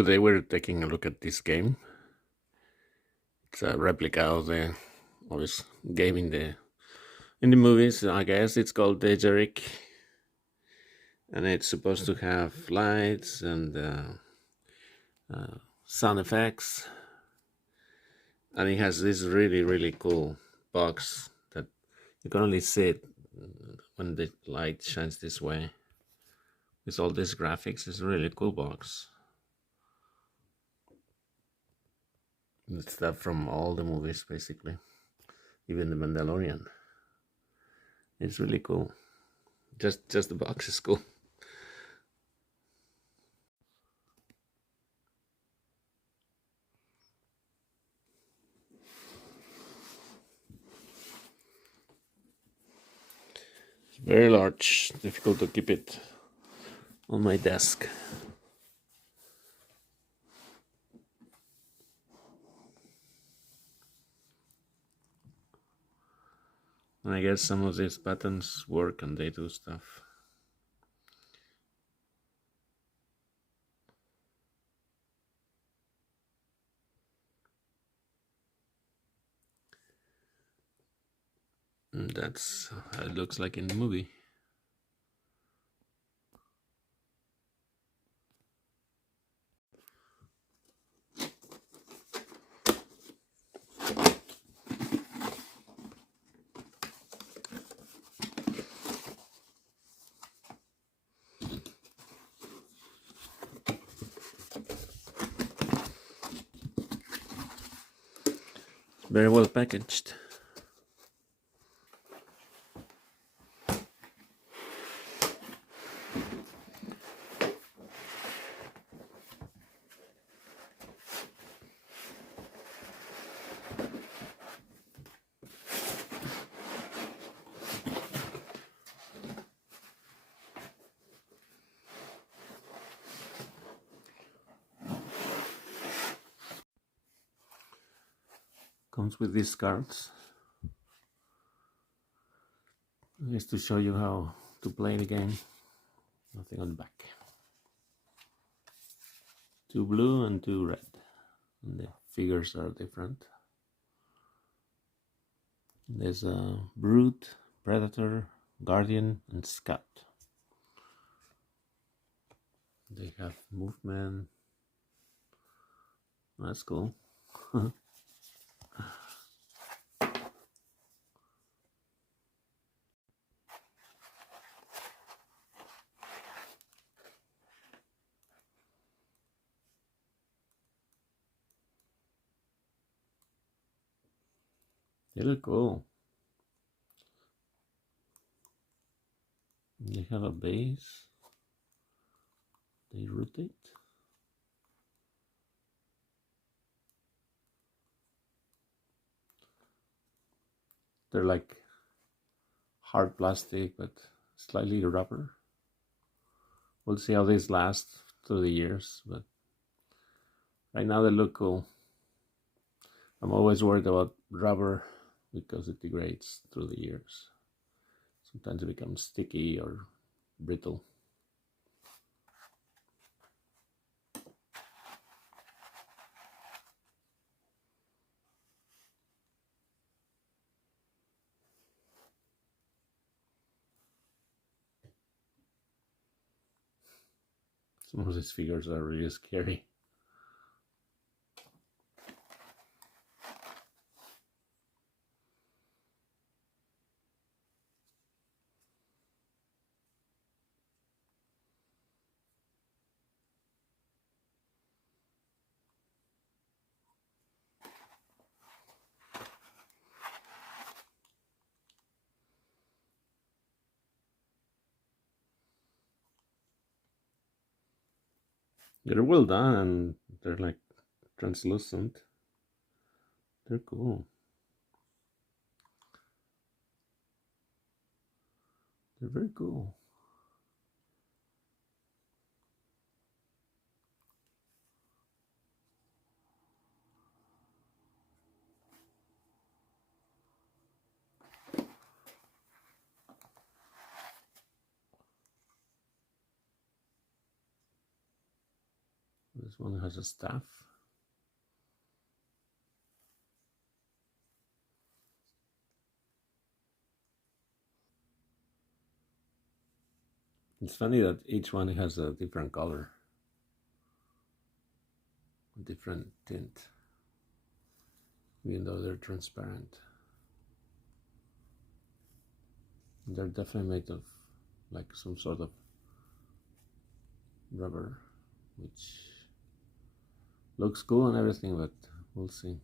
Today we're taking a look at this game. It's a replica of the obvious game in the movies. I guess it's called Dejarik, and it's supposed to have lights and sound effects, and it has this really cool box that you can only see it when the light shines this way. With all these graphics, it's a really cool box. It's stuff from all the movies, basically, even the Mandalorian. It's really cool. Just the box is cool. It's very large, difficult to keep it on my desk. And I guess some of these buttons work and they do stuff. And that's how it looks like in the movie. Very well packaged. Comes with these cards. Just to show you how to play the game. Nothing on the back. 2 blue and 2 red. And the figures are different. There's a brute, predator, guardian, and scout. They have movement. That's cool. They look cool. They have a base. They rotate. They're like hard plastic, but slightly rubber. We'll see how these last through the years, but right now they look cool. I'm always worried about rubber because it degrades through the years. Sometimes it becomes sticky or brittle. Some of these figures are really scary. They're well done and they're like translucent. They're cool. They're very cool. This one has a staff. It's funny that each one has a different color, a different tint, even though they're transparent. They're definitely made of like some sort of rubber, which looks cool and everything, but we'll see.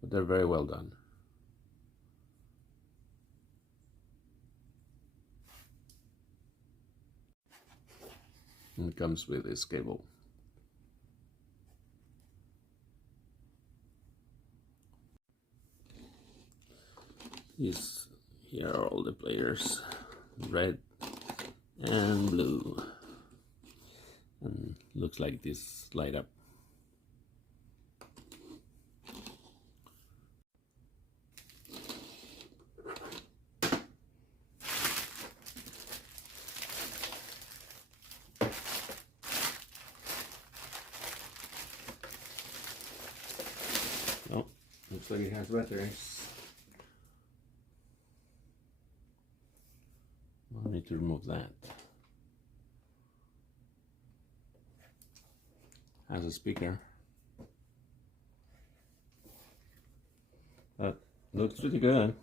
But they're very well done. And it comes with this cable. Here are all the players, red and blue, and looks like this light up. Oh, looks like it has batteries. I need to remove that. Has a speaker. But looks pretty good.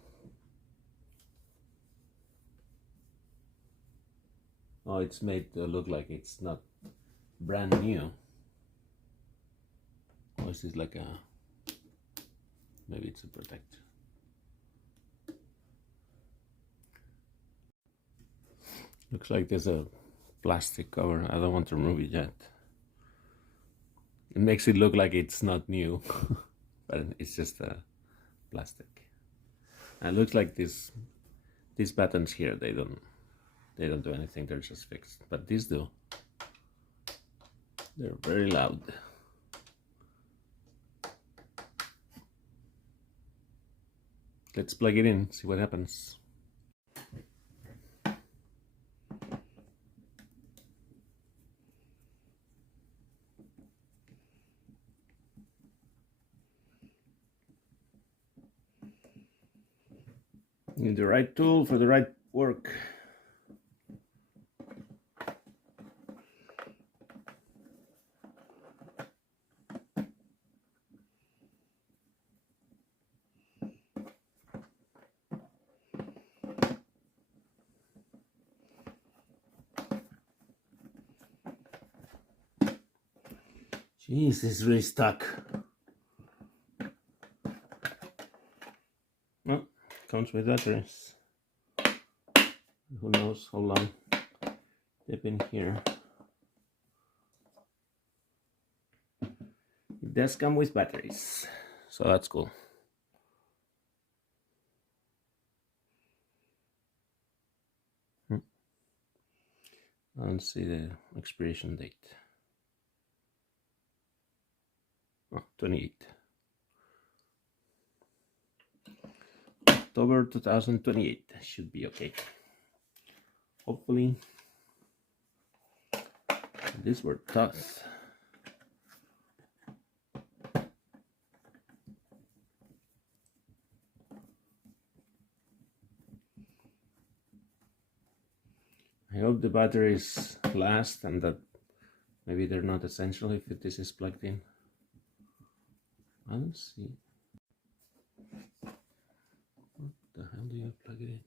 Oh, it's made to look like it's not brand new. Or is this like a... maybe it's a protector. Looks like there's a plastic cover. I don't want to remove it yet. It makes it look like it's not new, but it's just a plastic. And it looks like these buttons here, they don't do anything. They're just fixed. But these do. They're very loud. Let's plug it in, see what happens. Need the right tool for the right work. Jeez, it's really stuck. Oh, comes with batteries. Who knows how long they've been here. It does come with batteries, so that's cool. I don't see the expiration date. Oh, 28. October 2028 should be okay. Hopefully. These were tough. I hope the batteries last and that maybe they're not essential if this is plugged in. I don't see. What the hell do you plug it in?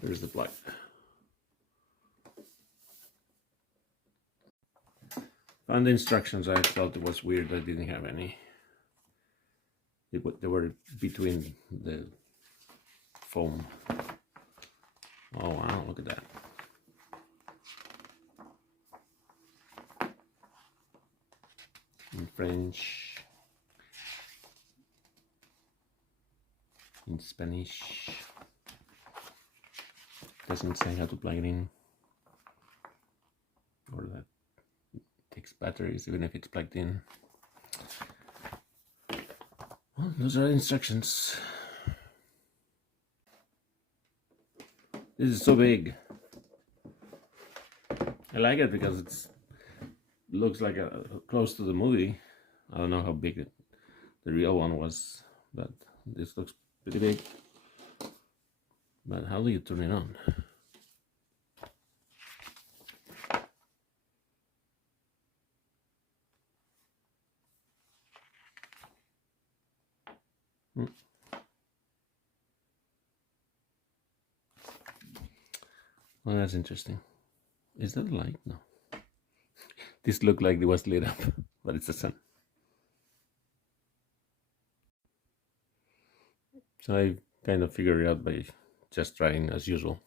There's the plug. Found the instructions. I felt it was weird I didn't have any. They were between the foam. Oh wow, look at that. In French, in Spanish. Doesn't say how to plug it in, or that it takes batteries even if it's plugged in. Well, those are the instructions. This is so big. I like it because it looks like close to the movie. I don't know how big the real one was, but this looks pretty big. But how do you turn it on? Well, that's interesting. Is that a light? No. This looked like it was lit up, but it's the sun. So I kind of figured it out by just trying as usual.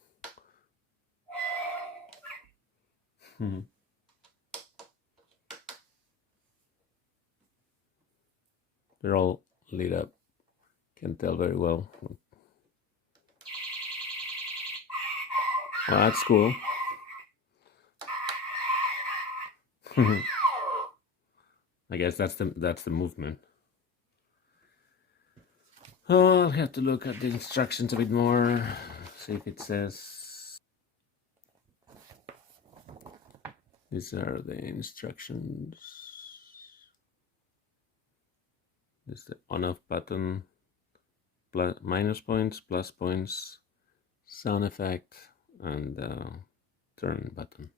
They're all lit up. Can tell very well. Well, that's cool. I guess that's the movement. Oh, I'll have to look at the instructions a bit more. See if it says. These are the instructions. This is the on-off button. Minus points, plus points, sound effect, and turn button.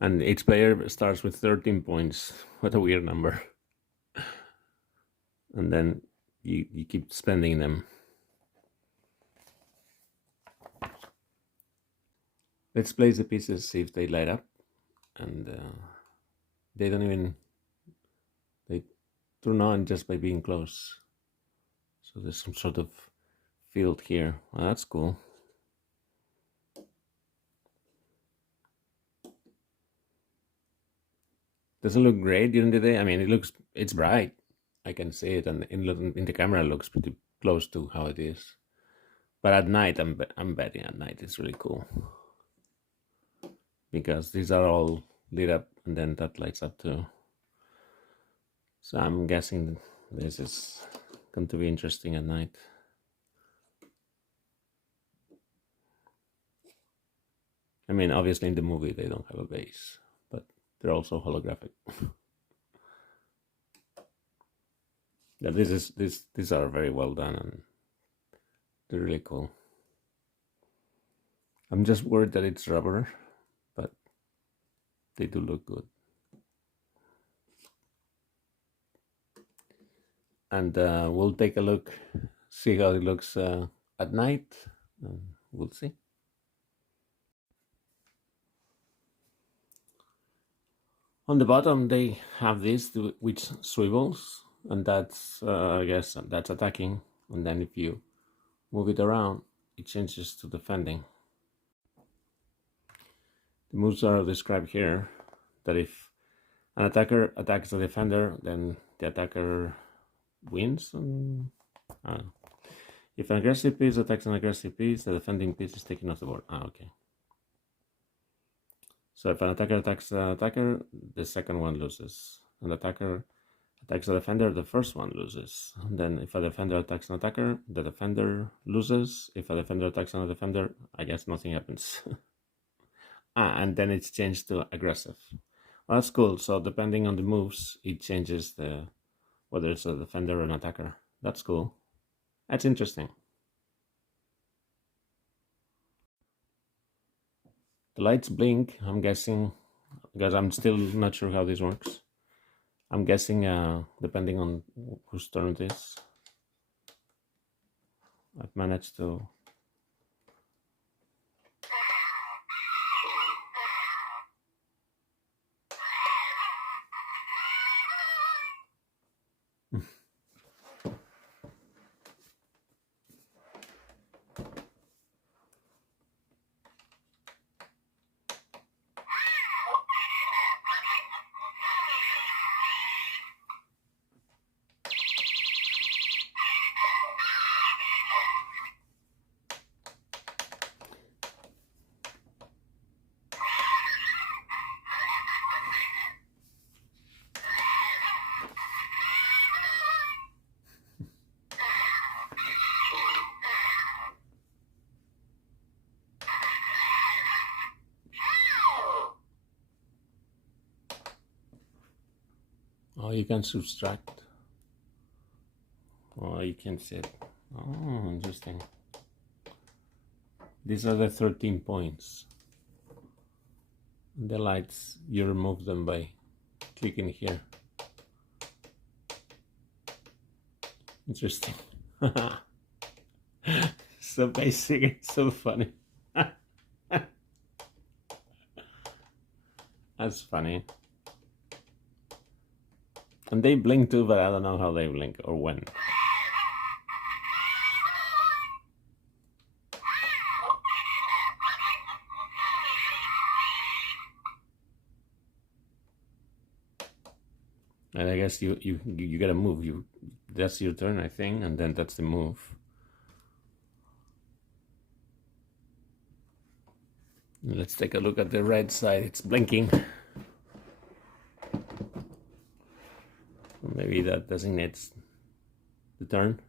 And each player starts with 13 points. What a weird number. And then you keep spending them. Let's place the pieces, see if they light up. And they don't even, they turn on just by being close. So there's some sort of field here. Well, that's cool. Doesn't look great during the day. I mean, it's bright. I can see it, and in the camera it looks pretty close to how it is. But at night, I'm betting at night it's really cool. Because these are all lit up, and then that lights up too. So I'm guessing this is going to be interesting at night. I mean, obviously in the movie they don't have a base, but they're also holographic. Yeah, these are very well done, and they're really cool. I'm just worried that it's rubber, but they do look good. And we'll take a look, see how it looks at night, and we'll see. On the bottom, they have this which swivels, and that's, I guess, that's attacking. And then if you move it around, it changes to defending. The moves are described here, that if an attacker attacks a defender, then the attacker wins. And, if an aggressive piece attacks an aggressive piece, the defending piece is taken off the board. Okay. So if an attacker attacks an attacker, the second one loses. An attacker attacks a defender, the first one loses. And then if a defender attacks an attacker, the defender loses. If a defender attacks another defender, I guess nothing happens. And then it's changed to aggressive. Well, that's cool. So depending on the moves, it changes whether it's a defender or an attacker. That's cool. That's interesting. The lights blink, I'm guessing, because I'm still not sure how this works. I'm guessing depending on whose turn it is. I've managed to... you can subtract. Oh, you can see it. Oh, interesting. These are the 13 points. The lights, you remove them by clicking here. Interesting. So basic, it's so funny. That's funny. And they blink too, but I don't know how they blink or when. And I guess you gotta move. That's your turn, I think, and then that's the move. Let's take a look at the right side. It's blinking. Maybe that designates the turn.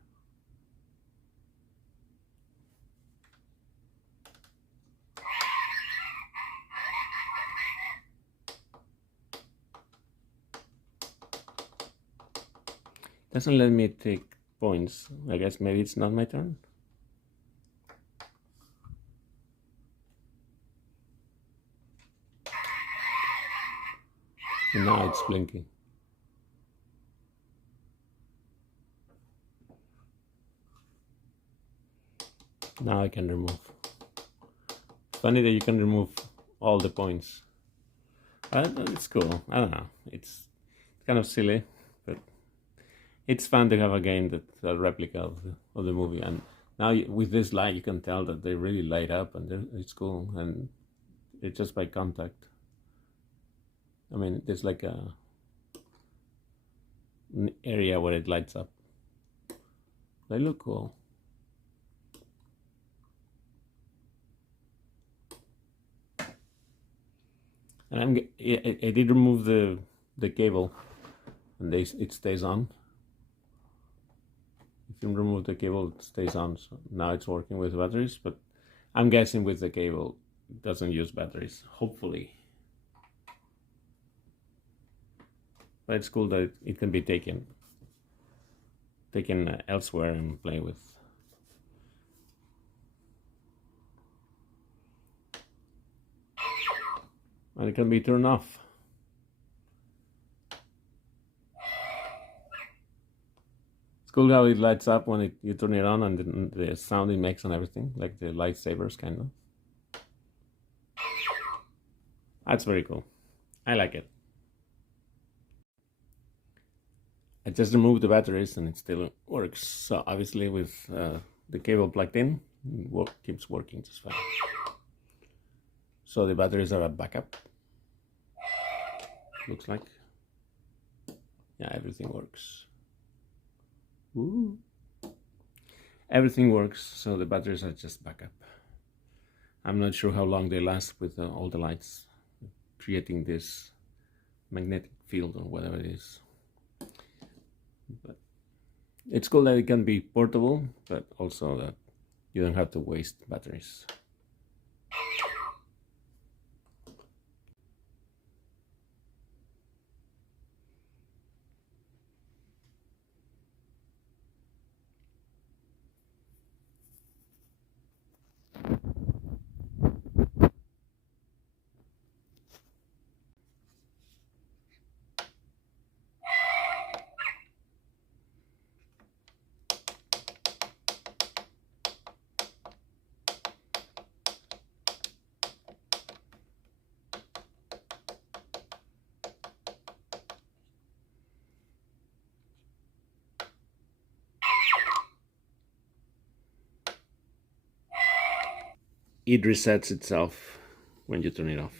Doesn't let me take points. I guess maybe it's not my turn. And now it's blinking. Now I can remove. Funny that you can remove all the points. It's cool. I don't know. It's kind of silly, but it's fun to have a game that's a replica of the movie. And now with this light, you can tell that they really light up, and it's cool. And it's just by contact. I mean, there's like an area where it lights up. They look cool. And I did remove the cable, and it stays on. If you remove the cable, it stays on. So now it's working with batteries, but I'm guessing with the cable, it doesn't use batteries, hopefully. But it's cool that it can be taken elsewhere and play with. And it can be turned off. It's cool how it lights up when you turn it on, and the sound it makes and everything, like the lightsabers kind of. That's very cool. I like it. I just removed the batteries and it still works. So obviously with the cable plugged in, it keeps working just fine. So the batteries are a backup. Looks like. Yeah, everything works. Ooh. Everything works, so the batteries are just backup. I'm not sure how long they last with all the lights creating this magnetic field or whatever it is. But it's cool that it can be portable, but also that you don't have to waste batteries. It resets itself when you turn it off.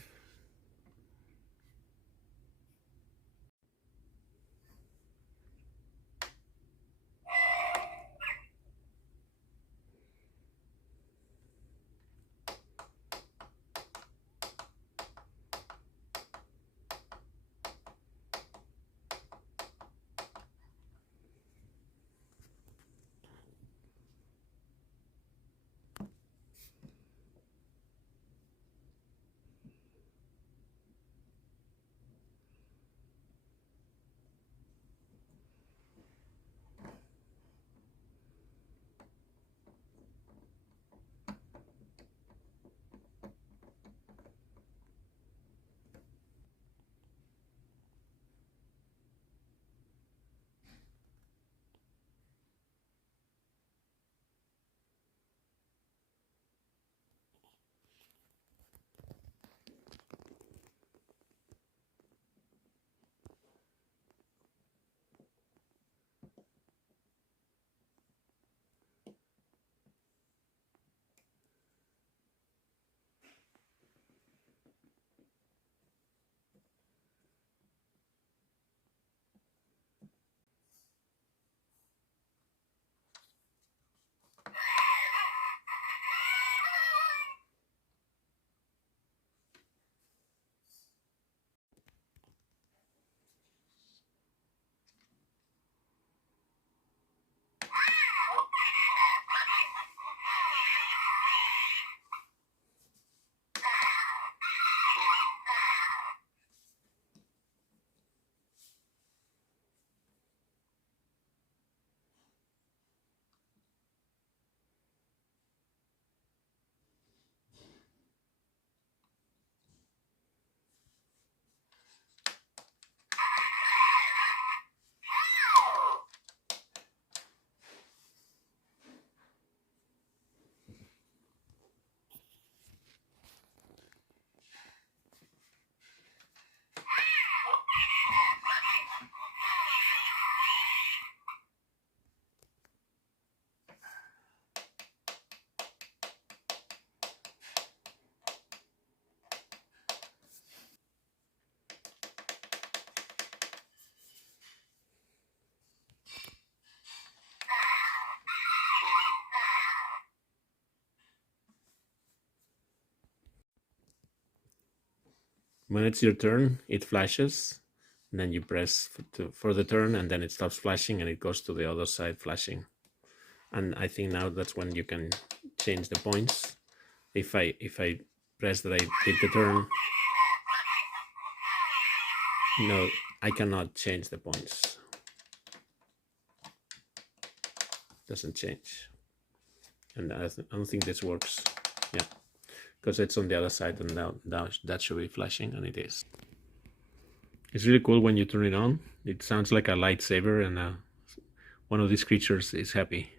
When it's your turn, it flashes, and then you press for the turn, and then it stops flashing, and it goes to the other side flashing. And I think now that's when you can change the points. If I press that I did the turn, no, I cannot change the points. Doesn't change. And I don't think this works. Yeah, because it's on the other side, and now that should be flashing, and it is. It's really cool when you turn it on. It sounds like a lightsaber, and one of these creatures is happy.